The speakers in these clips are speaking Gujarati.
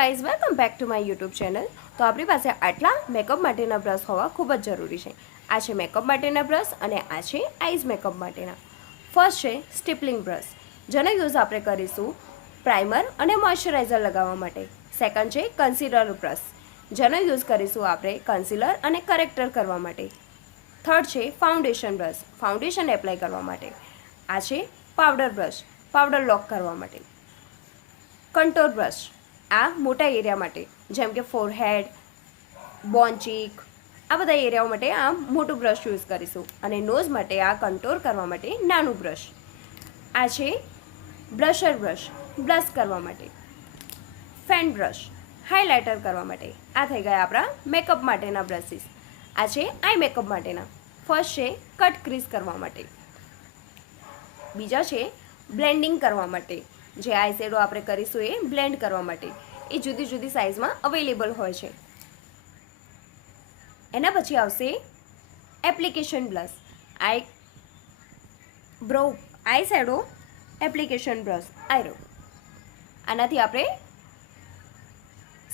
Guys welcome back to my YouTube channel. તો આપણી પાસે આટલા મેકઅપ માટેના બ્રશ હોવા ખૂબ જ જરૂરી છે. આ છે મેકઅપ માટેના બ્રશ અને આ છે આઈઝ મેકઅપ માટેના. ફર્સ્ટ છે સ્ટીપલિંગ બ્રશ, જેનો યુઝ આપણે કરીશું પ્રાઇમર અને મોઇશ્ચરાઇઝર લગાવવા માટે. સેકન્ડ છે કન્સીલર બ્રશ, જેનો યુઝ કરીશું આપણે કન્સીલર અને કરેક્ટર કરવા માટે. થર્ડ છે ફાઉન્ડેશન બ્રશ, ફાઉન્ડેશન એપ્લાય કરવા માટે. આ છે પાવડર બ્રશ, પાવડર લોક કરવા માટે. કંટોર બ્રશ, આ મોટા એરિયા માટે, જેમ કે ફોરહેડ, બોન ચીક, આ બધા એરિયાઓ માટે આ મોટું બ્રશ યુઝ કરીશું. અને નોઝ માટે આ કંટોર કરવા માટે નાનું બ્રશ. આ છે બ્લશર બ્રશ, બ્લશ કરવા માટે. ફેન બ્રશ, હાઇલાઇટર કરવા માટે. આ થઈ ગયા આપણા મેકઅપ માટેના બ્રશિસ. આ છે આઈ મેકઅપ માટેના. ફર્સ્ટ છે કટ ક્રીઝ કરવા માટે. બીજા છે બ્લેન્ડિંગ કરવા માટે, જે આઈ શેડો આપણે કરીશું એ બ્લેન્ડ કરવા માટે. એ જુદી જુદી સાઇઝમાં અવેલેબલ હોય છે. એના પછી આવશે application brush, eye shadow application brush આઈરો. આનાથી આપણે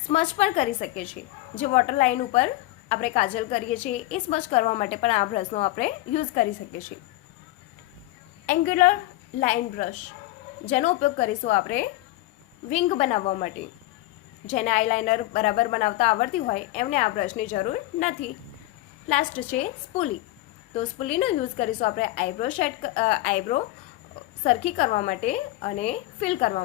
સ્મચ પણ કરી શકીએ છીએ. જે વોટર લાઇન ઉપર આપણે કાજલ કરીએ છીએ એ સ્મચ કરવા માટે પણ આ બ્રશનો આપણે યુઝ કરી શકીએ છીએ. એન્ગ્યુલર લાઇન બ્રશ, જેનો ઉપયોગ કરીશું આપણે વિંગ બનાવવા માટે. જેને આઈલાઇનર બરાબર બનાવતા આવડતી હોય એમને આ બ્રશની જરૂર નથી. લાસ્ટ છે સ્પૂલી. તો સ્પૂલીનો યુઝ કરીશું આપણે આઈબ્રો સરખી કરવા માટે અને ફિલ કરવા માટે.